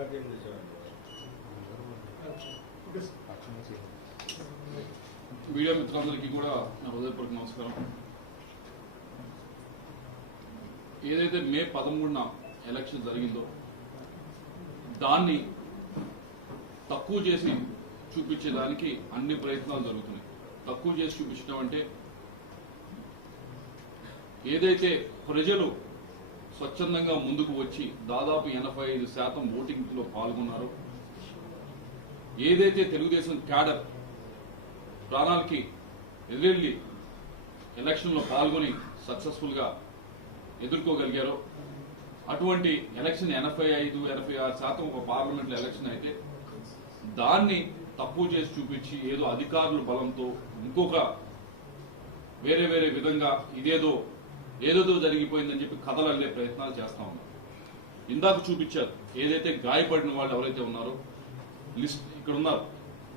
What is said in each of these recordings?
తెచ్చామండి media మిత్రులందరికీ కూడా నా హృదయపూర్వక నమస్కారం. ఏదైతే మే పదమూడున ఎలక్షన్ జరిగిందో దాన్ని తక్కువ చేసి చూపించేదానికి అన్ని ప్రయత్నాలు జరుగుతున్నాయి. తక్కువ చేసి చూపించడం అంటే ఏదైతే ప్రజలు స్వచ్ఛందంగా ముందుకు వచ్చి దాదాపు ఎనభై ఐదు శాతం ఓటింగ్లో పాల్గొన్నారు. ఏదైతే తెలుగుదేశం క్యాడర్ ప్రాణాలకి ఎదురెళ్ళి ఎలక్షన్లో పాల్గొని సక్సెస్ఫుల్గా ఎదుర్కోగలిగారో అటువంటి ఎలక్షన్ ఎనభై ఐదు ఎనభై ఆరు శాతం ఒక పార్లమెంట్ ఎలక్షన్ అయితే దాన్ని తప్పు చేసి చూపించి ఏదో అధికారుల బలంతో ఇంకొక వేరే వేరే విధంగా ఇదేదో ఏదేదో జరిగిపోయిందని చెప్పి కథలు అల్లే ప్రయత్నాలు చేస్తా ఉన్నారు. ఇందాక చూపించారు. ఏదైతే గాయపడిన వాళ్ళు ఎవరైతే ఉన్నారో లిస్ట్ ఇక్కడ ఉన్నారు.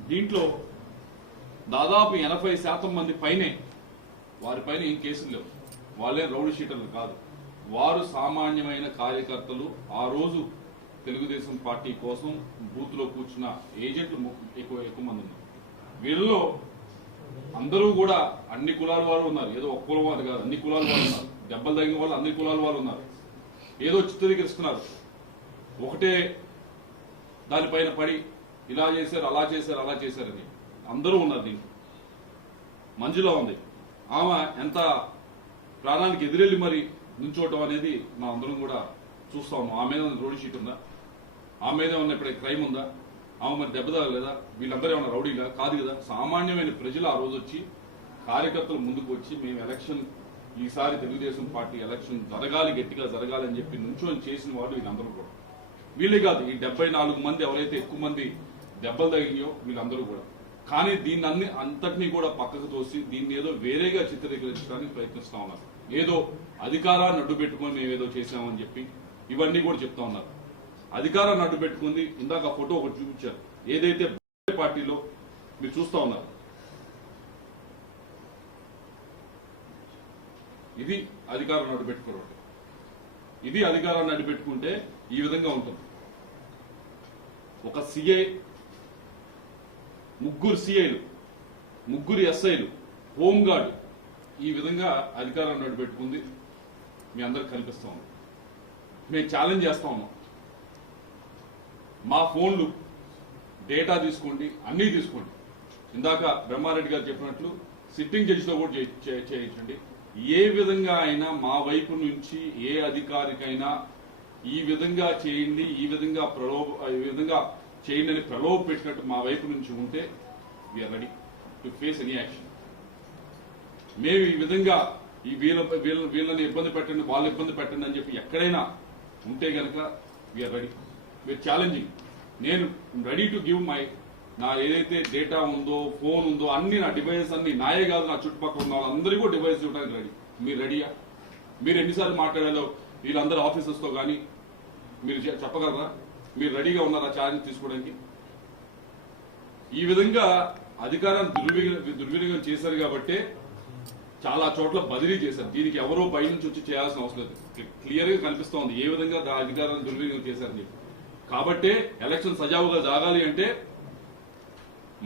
దీంట్లో దాదాపు ఎనభై శాతం మంది పైనే వారిపైన ఏం కేసులు లేవు. వాళ్ళే రౌడీ షీటర్లు కాదు. వారు సామాన్యమైన కార్యకర్తలు. ఆ రోజు తెలుగుదేశం పార్టీ కోసం బూత్లో కూర్చున్న ఏజెంట్లు ఎక్కువ ఎక్కువ మంది ఉన్నారు. వీళ్ళలో అందరూ కూడా అన్ని కులాల వాళ్ళు ఉన్నారు. ఏదో ఒక్క కులం వారు కాదు అన్ని కులాల వాళ్ళు ఉన్నారు. దెబ్బలు తగిన వాళ్ళు అన్ని కులాల వాళ్ళు ఉన్నారు. ఏదో చిత్రీకరిస్తున్నారు ఒకటే దానిపైన పడి ఇలా చేశారు అలా చేశారు అలా చేశారని అందరూ ఉన్నారు దీంట్లో. మంజులో ఉంది. ఆమె ఎంత ప్రాణానికి ఎదురెళ్ళి మరి నుంచోవటం అనేది మా అందరం కూడా చూస్తా ఉన్నాం. ఆమె మీద రోడ్డు షీట్ ఉందా? ఆమె మీద ఉన్న ఇప్పుడు క్రైమ్ ఉందా? ఆమె మరి దెబ్బతగలేదా వీళ్ళందరూ ఏమన్నా రౌడీగా కాదు కదా. సామాన్యమైన ప్రజలు ఆ రోజు వచ్చి కార్యకర్తలు ముందుకు వచ్చి మేము ఎలక్షన్ ఈసారి తెలుగుదేశం పార్టీ ఎలక్షన్ జరగాలి గట్టిగా జరగాలి అని చెప్పి నుంచొని చేసిన వాళ్ళు వీళ్ళందరూ కూడా. వీళ్ళే కాదు ఈ డెబ్బై నాలుగు మంది ఎవరైతే ఎక్కువ మంది దెబ్బలు తగిలియో వీళ్ళందరూ కూడా. కానీ దీన్ని అన్ని అంతటినీ కూడా పక్కకు తోసి దీన్ని ఏదో వేరేగా చిత్రీకరించడానికి ప్రయత్నిస్తా ఉన్నారు. ఏదో అధికారాన్ని అడ్డు పెట్టుకొని మేము ఏదో చేసామని చెప్పి ఇవన్నీ కూడా చెప్తా ఉన్నారు. అధికారాన్ని అడ్డు పెట్టుకుంది. ఇందాక ఫోటో ఒకటి చూపించారు. ఏదైతే పార్టీలో మీరు చూస్తా ఉన్నారు ఇది అధికారం అడ్డు ఇది అధికారాన్ని అడ్డు పెట్టుకుంటే ఈ విధంగా ఉంటుంది. ఒక సిఐ ముగ్గురు సిఐలు ముగ్గురు ఎస్ఐలు హోంగార్డు ఈ విధంగా అధికారాన్ని అడ్డు పెట్టుకుంది మీ అందరికి కనిపిస్తా మేము ఛాలెంజ్ చేస్తా ఉన్నాం. మా ఫోన్లు డేటా తీసుకోండి అన్నీ తీసుకోండి. ఇందాక బ్రహ్మారెడ్డి గారు చెప్పినట్లు సిట్టింగ్ జడ్జితో కూడా చే- చేయించండి. ఏ విధంగా అయినా మా వైపు నుంచి ఏ అధికారికైనా ఈ విధంగా చేయండి ఈ విధంగా ప్రలోభ ఈ విధంగా చేయండి అని ప్రలోభ పెట్టినట్టు మా వైపు నుంచి ఉంటే we're ready to face any action మేము ఈ విధంగా ఈ వీళ్ళ వీళ్ళ వీళ్ళని ఇబ్బంది పెట్టండి వాళ్ళు ఇబ్బంది పెట్టండి అని చెప్పి ఎక్కడైనా ఉంటే గనక we are ready we are challenging నేను రెడీ టు గివ్ మై నా ఏదైతే డేటా ఉందో ఫోన్ ఉందో అన్ని నా డివైజెస్ అన్ని నాయే కాదు నా చుట్టుపక్కల ఉన్న వాళ్ళందరికీ కూడా డివైస్ ఇవ్వడానికి రెడీ. మీరు రెడీయా? మీరు ఎన్నిసార్లు మాట్లాడాలో వీళ్ళందరూ ఆఫీసర్స్తో కానీ మీరు చెప్పగలరా? మీరు రెడీగా ఉన్నారా ఛార్జ్ తీసుకోవడానికి? ఈ విధంగా అధికారాన్ని దుర్వినియోగం దుర్వినియోగం చేశారు కాబట్టే చాలా చోట్ల బదిలీ చేశారు. దీనికి ఎవరో పై నుంచి వచ్చి చేయాల్సిన అవసరం లేదు. క్లియర్గా కనిపిస్తోంది ఏ విధంగా అధికారాన్ని దుర్వినియోగం చేశారని కాబట్టి కాబట్టే ఎలక్షన్ సజావుగా జాగాలి అంటే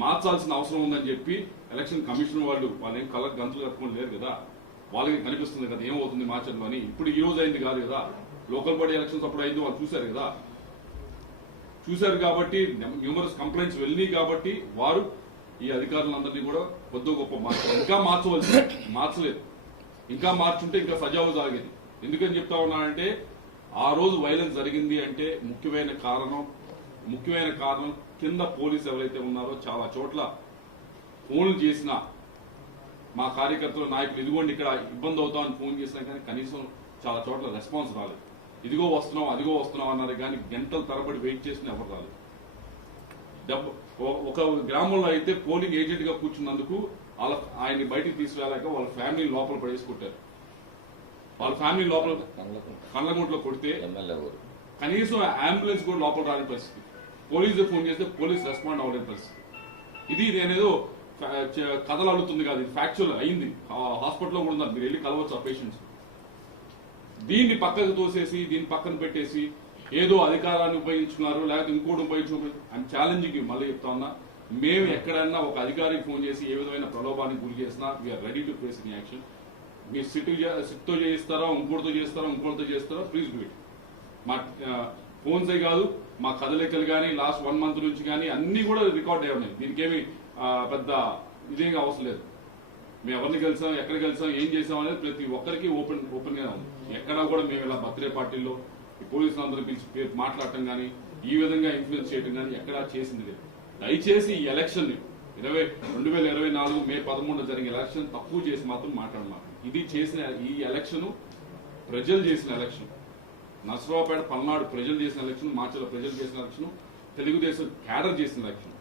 మార్చాల్సిన అవసరం ఉందని చెప్పి ఎలక్షన్ కమిషన్ వాళ్ళు వాళ్ళు ఏం కలర్ గంతులు కట్టుకొని లేరు కదా. వాళ్ళకి కనిపిస్తుంది కదా ఏమవుతుంది మార్చడం అని. ఇప్పుడు ఈ రోజు అయింది కాదు కదా. లోకల్ బాడీ ఎలక్షన్స్ అప్పుడు అయింది వాళ్ళు చూశారు కదా. చూశారు కాబట్టి న్యూమరస్ కంప్లైంట్స్ వెళ్ళినాయి కాబట్టి వారు ఈ అధికారులందరినీ కూడా కొద్ది గొప్ప మార్చారు. ఇంకా మార్చవలసి మార్చలేదు. ఇంకా మార్చుంటే ఇంకా సజావు సాగేది. ఎందుకని చెప్తా ఉన్నానంటే ఆ రోజు వైలెన్స్ జరిగింది అంటే ముఖ్యమైన కారణం ముఖ్యమైన కారణం కింద పోలీసు ఎవరైతే ఉన్నారో చాలా చోట్ల ఫోన్లు చేసిన మా కార్యకర్తలు నాయకులు ఇదిగోండి ఇక్కడ ఇబ్బంది అవుతామని ఫోన్ చేసినా కానీ కనీసం చాలా చోట్ల రెస్పాన్స్ రాలేదు. ఇదిగో వస్తున్నాం అదిగో వస్తున్నాం అన్నారు కానీ గంటల తరబడి వెయిట్ చేసిన ఎవరు రాలేదు. ఒక- గ్రామంలో అయితే పోలింగ్ ఏజెంట్గా కూర్చున్నందుకు వాళ్ళ ఆయన్ని బయటికి తీసుకురాలేక వాళ్ళ ఫ్యామిలీ లోపల పడేసుకుంటారు వాళ్ళ ఫ్యామిలీ లోపల కళ్ళగుంట్లో కొడితే కనీసం అంబులెన్స్ కూడా లోపల రాని పరిస్థితి. పోలీసు ఫోన్ చేస్తే పోలీస్ రెస్పాండ్ అవ్వలేని పరిస్థితి. ఇది నేనేదో ఫ- కథలు అడుగుతుంది కాదు ఇది ఫ్యాక్చువల్ అయింది. హాస్పిటల్లో కూడా ఉన్నారు. మీరు వెళ్ళి కలవచ్చు ఆ పేషెంట్స్ దీన్ని పక్కకు తోసేసి దీన్ని పక్కన పెట్టేసి ఏదో అధికారాన్ని ఉపయోగించుకున్నారు లేకపోతే ఇంకోటి ఉపయోగించుకున్నారు. అని ఛాలెంజింగ్ మళ్ళీ చెప్తా ఉన్నా. మేము ఎక్కడన్నా ఒక అధికారికి ఫోన్ చేసి ఏ విధమైన ప్రలోభానికి గురి చేసినా we're ready to face in action మీరు సిట్ సిట్తో చేయిస్తారా ఇంకోటితో చేస్తారా ఇంకోటితో చేస్తారా ప్లీజ్ డూ ఇట్ మా ఫోన్సే కాదు. మా కదలికలు కానీ లాస్ట్ వన్ మంత్ నుంచి కానీ అన్ని కూడా రికార్డ్ అయి ఉన్నాయి. దీనికి ఏమి పెద్ద ఇదేం అవసరం లేదు. మేము ఎవరిని కలిసాం ఎక్కడ కలిసాం ఏం చేసాం అనేది ప్రతి ఒక్కరికి ఓపెన్ ఓపెన్గా ఉంది. ఎక్కడా కూడా మేము ఇలా బర్త్డే పార్టీలో ఈ పోలీసులు అందరూ పిలిచి మాట్లాడటం కానీ ఈ విధంగా ఇన్ఫ్లుయెన్స్ చేయడం కానీ ఎక్కడా చేసింది లేదు. దయచేసి ఈ ఎలక్షన్ ఇరవై రెండు వేల ఇరవై నాలుగు మే పదమూడు జరిగిన ఎలక్షన్ తక్కువ చేసి మాత్రం మాట్లాడమాట ఇది చేసిన ఈ ఎలక్షన్ ప్రజలు చేసిన ఎలక్షన్. నర్సరావుపేట పల్నాడు ప్రజలు చేసిన ఎలక్షన్ మాచల ప్రజలు చేసిన ఎలక్షన్ తెలుగుదేశం క్యాడర్ చేసిన ఎలక్షన్.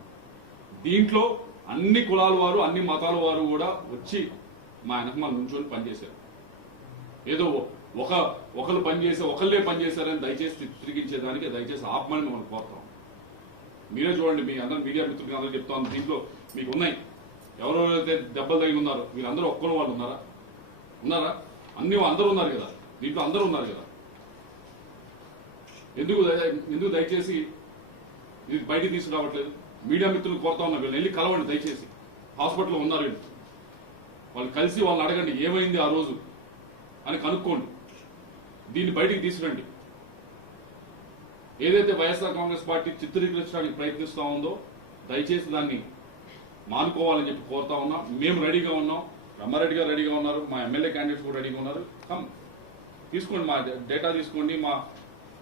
దీంట్లో అన్ని కులాల వారు అన్ని మతాల వారు కూడా వచ్చి మా వెనకమాల నుంచొని పనిచేశారు. ఏదో ఒక ఒకరు పనిచేసి ఒకళ్ళే పనిచేశారని దయచేసి తిరిగించేదానికి దయచేసి ఆపమని మిమ్మల్ని కోరుతాం. మీరే చూడండి మీ అందరూ మీడియా మిత్రులకి అందరూ చెప్తాను దీంట్లో మీకు ఉన్నాయి. ఎవరెవరైతే దెబ్బలు తగిలి ఉన్నారో వీళ్ళందరూ ఒక్కరు వాళ్ళు ఉన్నారా? ఉన్నారా? అన్ని అందరూ ఉన్నారు కదా. దీంట్లో అందరూ ఉన్నారు కదా. ఎందుకు ఎందుకు దయచేసి ఇది బయటికి తీసుకురావట్లేదు మీడియా మిత్రులు కోరుతా ఉన్నా వీళ్ళు వెళ్ళి కలవండి దయచేసి. హాస్పిటల్లో ఉన్నారు వీళ్ళు. వాళ్ళు కలిసి వాళ్ళని అడగండి ఏమైంది ఆ రోజు అని కనుక్కోండి. దీన్ని బయటికి తీసుకురండి. ఏదైతే వైఎస్ఆర్ కాంగ్రెస్ పార్టీ చిత్రీకరించడానికి ప్రయత్నిస్తూ ఉందో దయచేసి దాన్ని మానుకోవాలని చెప్పి కోరుతా ఉన్నాం. మేము రెడీగా ఉన్నాం. రమ్మారెడ్డి గారు రెడీగా ఉన్నారు. మా ఎమ్మెల్యే క్యాండిడేట్స్ కూడా రెడీగా ఉన్నారు. కమ్. తీసుకోండి మా డేటా తీసుకోండి మా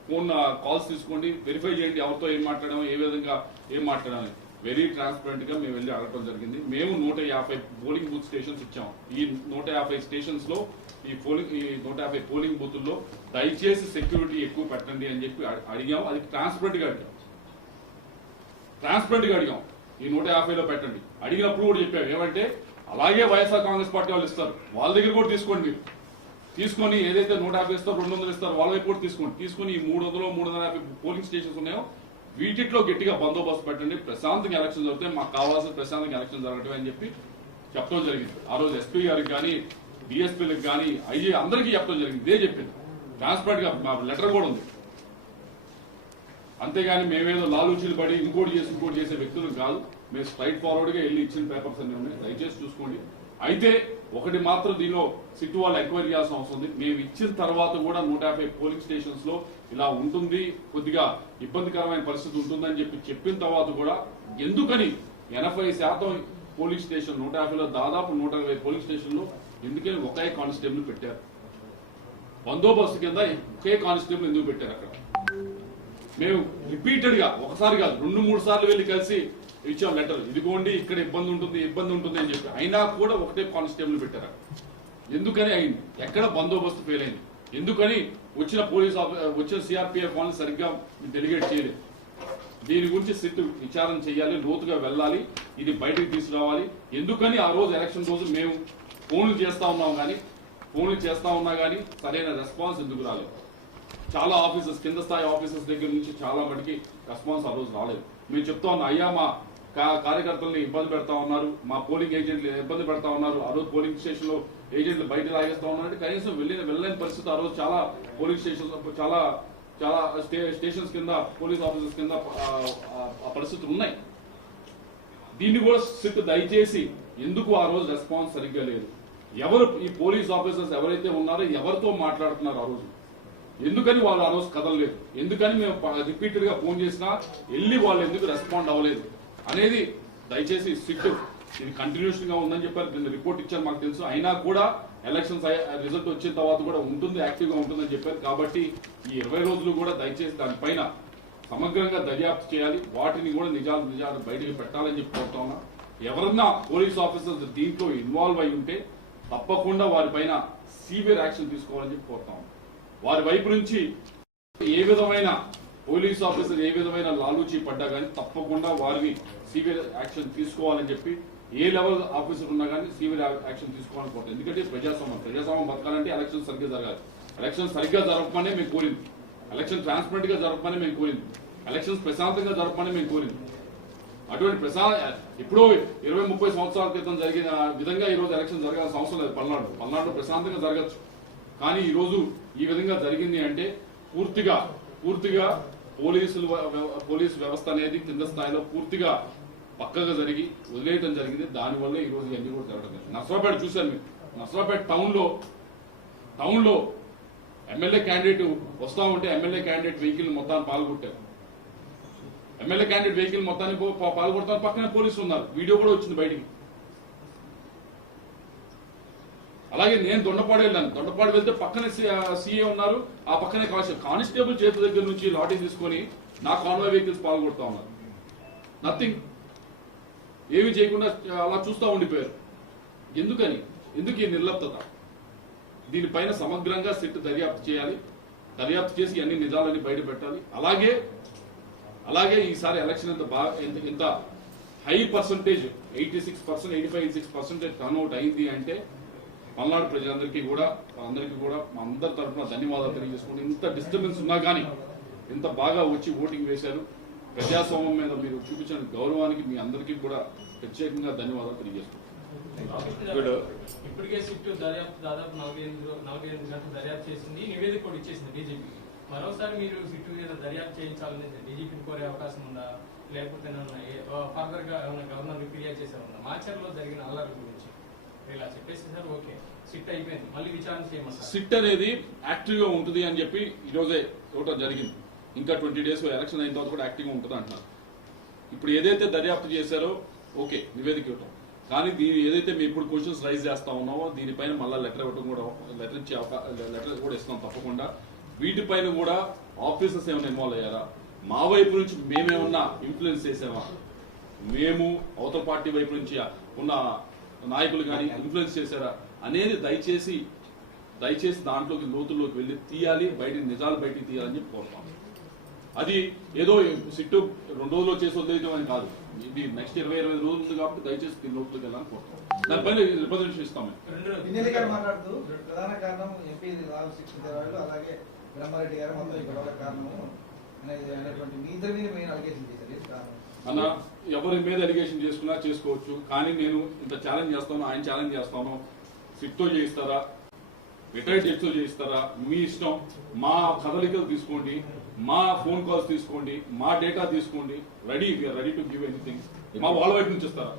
ఫోన్ కాల్స్ తీసుకోండి వెరిఫై చేయండి ఎవరితో ఏం మాట్లాడాము ఏ విధంగా ఏం మాట్లాడాలి వెరీ ట్రాన్స్పరెంట్గా మేము వెళ్ళి అడగడం జరిగింది. మేము నూట యాభై పోలింగ్ బూత్ స్టేషన్స్ ఇచ్చాం. ఈ నూట యాభై స్టేషన్స్లో ఈ పోలింగ్ ఈ నూట యాభై పోలింగ్ బూతుల్లో దయచేసి సెక్యూరిటీ ఎక్కువ పెట్టండి అని చెప్పి అడిగాం. అది ట్రాన్స్పరెంట్గా అడిగాం. ట్రాన్స్పరెంట్గా అడిగాం. ఈ నూట యాభైలో పెట్టండి. అడిగినప్పుడు కూడా చెప్పాం ఏమంటే అలాగే వైఎస్ఆర్ కాంగ్రెస్ పార్టీ వాళ్ళు ఇస్తారు. వాళ్ళ దగ్గర కూడా తీసుకోండి మీరు. తీసుకొని ఏదైతే నూట యాభై ఇస్తారో రెండు వందలు ఇస్తారో వాళ్ళ వైపు కూడా తీసుకోండి. తీసుకొని ఈ మూడు వందలు మూడు వందల యాభై పోలింగ్ స్టేషన్స్ ఉన్నాయో వీటిలో గట్టిగా బందోబస్తు పెట్టండి. ప్రశాంతంగా ఎలక్షన్ జరిగితే మాకు కావాల్సిన ప్రశాంతంగా ఎలక్షన్ జరగటం అని చెప్పి చెప్పడం జరిగింది. ఆ రోజు ఎస్పీ గారికి కానీ డిఎస్పీలకు కానీ ఐజీ అందరికీ చెప్పడం జరిగింది. ఇదే చెప్పింది. ట్రాన్స్పరెంట్గా మా లెటర్ కూడా ఉంది. అంతేగాని మేమేదో లాలూచీలు పడి ఇంకోటి చేసి ఇంకోటి చేసే వ్యక్తులు కాదు. మేము స్ట్రైట్ ఫార్వర్డ్గా వెళ్ళి ఇచ్చిన పేపర్స్ అన్ని ఉన్నాయి. దయచేసి చూసుకోండి. అయితే ఒకటి మాత్రం దీనిలో సిట్టు వాళ్ళు ఎంక్వైరీ చేయాల్సిన అవసరం ఉంది. మేము ఇచ్చిన తర్వాత కూడా నూట యాభై పోలింగ్ స్టేషన్స్లో ఇలా ఉంటుంది. కొద్దిగా ఇబ్బందికరమైన పరిస్థితి ఉంటుందని చెప్పి చెప్పిన తర్వాత కూడా ఎందుకని ఎనభై శాతం పోలింగ్ స్టేషన్ నూట యాభైలో దాదాపు నూట ఇరవై పోలింగ్ స్టేషన్లో ఎందుకని ఒకే కానిస్టేబుల్ పెట్టారు? బందోబస్తు కింద ఒకే కానిస్టేబుల్ ఎందుకు పెట్టారు అక్కడ? మేము రిపీటెడ్గా ఒకసారి కాదు రెండు మూడు సార్లు వెళ్ళి కలిసి ఇచ్చాం లెటర్. ఇదిగోండి ఇక్కడ ఇబ్బంది ఉంటుంది ఇబ్బంది ఉంటుంది అని చెప్పి. అయినా కూడా ఒకటే కానిస్టేబుల్ పెట్టారు. ఎందుకని అయింది? ఎక్కడ బందోబస్తు ఫెయిల్ అయింది? ఎందుకని వచ్చిన పోలీస్ వచ్చిన సిఆర్పిఎఫ్ వాళ్ళని సరిగ్గా డెలిగేట్ చేయలేదు? దీని గురించి సిట్ విచారణ చేయాలి లోతుగా వెళ్ళాలి ఇది బయటకు తీసుకురావాలి. ఎందుకని ఆ రోజు ఎలక్షన్ రోజు మేము ఫోన్లు చేస్తా ఉన్నాం కానీ ఫోన్లు చేస్తా ఉన్నా కానీ సరైన రెస్పాన్స్ ఎందుకు రాలేదు? చాలా ఆఫీసర్స్ కింద స్థాయి ఆఫీసర్స్ దగ్గర నుంచి చాలా మటుకి రెస్పాన్స్ ఆ రోజు రాలేదు. మేము చెప్తా ఉన్నా అయ్యా మా కార్యకర్తల్ని ఇబ్బంది పెడతా ఉన్నారు. మా పోలింగ్ ఏజెంట్లు ఇబ్బంది పెడతా ఉన్నారు. ఆ రోజు పోలింగ్ స్టేషన్లో ఏజెంట్లు బయట లాగేస్తా ఉన్నారంటే కనీసం వెళ్ళిన వెళ్ళలేని పరిస్థితి ఆ రోజు చాలా పోలింగ్ స్టేషన్ చాలా చాలా స్టే- స్టేషన్స్ కింద పోలీస్ ఆఫీసర్స్ కింద ఆ, పరిస్థితులు ఉన్నాయి. దీన్ని కూడా సిట్ దయచేసి ఎందుకు ఆ రోజు రెస్పాన్స్ సరిగ్గా లేదు? ఎవరు ఈ పోలీస్ ఆఫీసర్స్ ఎవరైతే ఉన్నారో ఎవరితో మాట్లాడుతున్నారు ఆ రోజు? ఎందుకని వాళ్ళు ఆ రోజు కదలలేదు? ఎందుకని మేము రిపీటెడ్గా ఫోన్ చేసినా వెళ్ళి వాళ్ళు ఎందుకు రెస్పాండ్ అవ్వలేదు? అనేది దయచేసి సిట్ ఇది కంటిన్యూషన్గా ఉందని చెప్పారు. దీన్ని రిపోర్ట్ ఇచ్చారు మాకు తెలుసు. అయినా కూడా ఎలక్షన్స్ రిజల్ట్ వచ్చిన తర్వాత కూడా ఉంటుంది యాక్టివ్గా ఉంటుందని చెప్పారు. కాబట్టి ఈ ఇరవై రోజులు కూడా దయచేసి దానిపైన సమగ్రంగా దర్యాప్తు చేయాలి. వాటిని కూడా నిజాలు నిజాలు బయటికి పెట్టాలని చెప్పి కోరుతా ఉన్నా. ఎవరన్నా పోలీస్ ఆఫీసర్స్ దీంట్లో ఇన్వాల్వ్ అయి ఉంటే తప్పకుండా వారిపైన సీవియర్ యాక్షన్ తీసుకోవాలని చెప్పి కోరుతా ఉన్నాం. వారి వైపు నుంచి ఏ విధమైన పోలీస్ ఆఫీసర్ ఏ విధమైన లాలూచి పడ్డా కానీ తప్పకుండా వారిని సివియర్ యాక్షన్ తీసుకోవాలని చెప్పి ఏ లెవెల్ ఆఫీసర్ ఉన్నా కానీ సివియర్ యాక్షన్ తీసుకోవాలని కోరుతాం ఎందుకంటే ప్రజాస్వామ్యం ప్రజాస్వామ్యం బతకాలంటే ఎలక్షన్ సరిగ్గా జరగాలి. ఎలక్షన్ సరిగ్గా జరపమనే మేము కోరింది. ఎలక్షన్ ట్రాన్స్పరెంట్గా జరపమని మేము కోరింది. ఎలక్షన్స్ ప్రశాంతంగా జరపమని మేము కోరింది. అటువంటి ప్రశా ఇప్పుడు ఇరవై ముప్పై సంవత్సరాల క్రితం జరిగిన విధంగా ఈ రోజు ఎలక్షన్ జరగాల్సిన అవసరం లేదు పల్నాడు పల్నాడు ప్రశాంతంగా జరగచ్చు. కానీ ఈ రోజు ఈ విధంగా జరిగింది అంటే పూర్తిగా పూర్తిగా పోలీసులు పోలీసు వ్యవస్థ అనేది కింద స్థాయిలో పూర్తిగా పక్కగా జరిగి వదిలేయటం జరిగింది. దానివల్ల ఈ రోజు ఇవన్నీ కూడా జరగడం జరిగింది. నర్సరాపేట చూశాను మీరు. నర్సరాపేట టౌన్లో టౌన్లో ఎమ్మెల్యే క్యాండిడేట్ వస్తా ఉంటే ఎమ్మెల్యే క్యాండిడేట్ వెహికల్ మొత్తాన్ని పాల్గొట్టారు. ఎమ్మెల్యే క్యాండిడేట్ వెహికల్ మొత్తాన్ని పో- పాల్గొడతారు. పక్కనే పోలీసులు ఉన్నారు. వీడియో కూడా వచ్చింది బయటికి. అలాగే నేను దొండపాడు వెళ్ళాను దొండపాడు వెళ్తే పక్కనే సీఏ ఉన్నారు. ఆ పక్కనే కానిస్టేబుల్ కానిస్టేబుల్ చేతి దగ్గర నుంచి లాఠీ తీసుకొని నా కాన్వాయ్ వెహికల్స్ పాల్గొడతా ఉన్నారు. నథింగ్ ఏమి చేయకుండా అలా చూస్తూ ఉండిపోయారు. ఎందుకని? ఎందుకు ఈ నిర్లప్తత? దీనిపైన సమగ్రంగా సెట్ దర్యాప్తు చేయాలి. దర్యాప్తు చేసి అన్ని నిజాలని బయట పెట్టాలి. అలాగే అలాగే ఈసారి ఎలక్షన్ ఎంత బాగా ఎంత high percentage eighty six percent eighty five six percentage turnout అయింది అంటే పల్నాడు ప్రజలందరికీ కూడా అందరికీ కూడా మా అందరి తరఫున ధన్యవాదాలు తెలియజేసుకుంటూ ఇంత డిస్టర్బెన్స్ ఉన్నా కానీ ఇంత బాగా వచ్చి ఓటింగ్ వేశారు. ప్రజాస్వామ్యం మీద మీరు చూపించిన గౌరవానికి మీ అందరికీ కూడా ప్రత్యేకంగా ధన్యవాదాలు తెలియజేసుకుంటాం ఇప్పటికే సిట్ దర్యాప్తు దాదాపు నలభై ఎనిమిది నలభై ఎనిమిది గంటలు దర్యాప్తు చేసింది. నివేదిక కూడా ఇచ్చేసింది డీజీపీ. మరోసారి మీరు సిట్ మీద దర్యాప్తు చేయించాలని డీజీపీని కోరే అవకాశం ఉందా? లేకపోతే ఫర్దర్గా ఏమైనా గవర్నర్ ఫిర్యాదు చేసే ఉందా మాచర్లో జరిగిన అల్లరి సిట్ అయిపోయింది. మళ్ళీ సిట్ అనేది యాక్టివ్గా ఉంటుంది అని చెప్పి ఈరోజే రోజే ఇవ్వటం జరిగింది. ఇంకా ట్వంటీ డేస్ ఎలక్షన్ అయిన తర్వాత కూడా యాక్టివ్గా ఉంటుంది అంటున్నారు. ఇప్పుడు ఏదైతే దర్యాప్తు చేశారో ఓకే నివేదిక ఇవ్వటం. కానీ దీని ఏదైతే మేము ఇప్పుడు క్వశ్చన్స్ రైజ్ చేస్తా ఉన్నామో దీనిపైన మళ్ళీ లెటర్ ఇవ్వడం కూడా లెటర్ ఇచ్చే లెటర్ కూడా ఇస్తాం తప్పకుండా. వీటిపైన కూడా ఆఫీసర్స్ ఏమైనా ఇన్వాల్వ్ అయ్యారా? మా వైపు నుంచి మేమేమన్నా ఇన్ఫ్లుయెన్స్ చేసామా? మేము అవతల పార్టీ వైపు నుంచి ఉన్న నాయకులు కానీ ఇన్ఫ్లుయెన్స్ చేశారా అనేది దయచేసి దయచేసి దాంట్లోకి లోతుల్లోకి వెళ్ళి తీయాలి బయట నిజాలు బయటికి తీయాలని చెప్పి కోరుతాం అది ఏదో సిట్టు రెండు రోజుల్లో చేసి వదిలేయడం అని కాదు. ఇది నెక్స్ట్ ఇరవై ఇరవై రోజులు ఉంది కాబట్టి దయచేసి దీని లోపలికి వెళ్ళాలని కోరుతాం రిప్రజెంటేషన్ ఇస్తాం రెండు మాట్లాడుతూ ప్రధాన కారణం ఎంపీ అలాగే బ్రహ్మారెడ్డి గారు మొత్తం ఈ గొడవల కారణము అనేటువంటి మీ ఇద్దరి మీద మెయిన్ అలిగేషన్ చేశారు. కారణం? అన్న ఎవరి మీద ఎలిగేషన్ చేసుకున్నా చేసుకోవచ్చు. కానీ నేను ఇంత ఛాలెంజ్ చేస్తాను ఆయన ఛాలెంజ్ చేస్తాను. సిట్తో చేయిస్తారా? రిటైర్డ్ జడ్జితో చేయిస్తారా? మీ ఇష్టం. మా కదలికలు తీసుకోండి. మా ఫోన్ కాల్స్ తీసుకోండి. మా డేటా తీసుకోండి. Ready ready to give anything మా వాళ్ళ వైపు నుంచి ఇస్తారా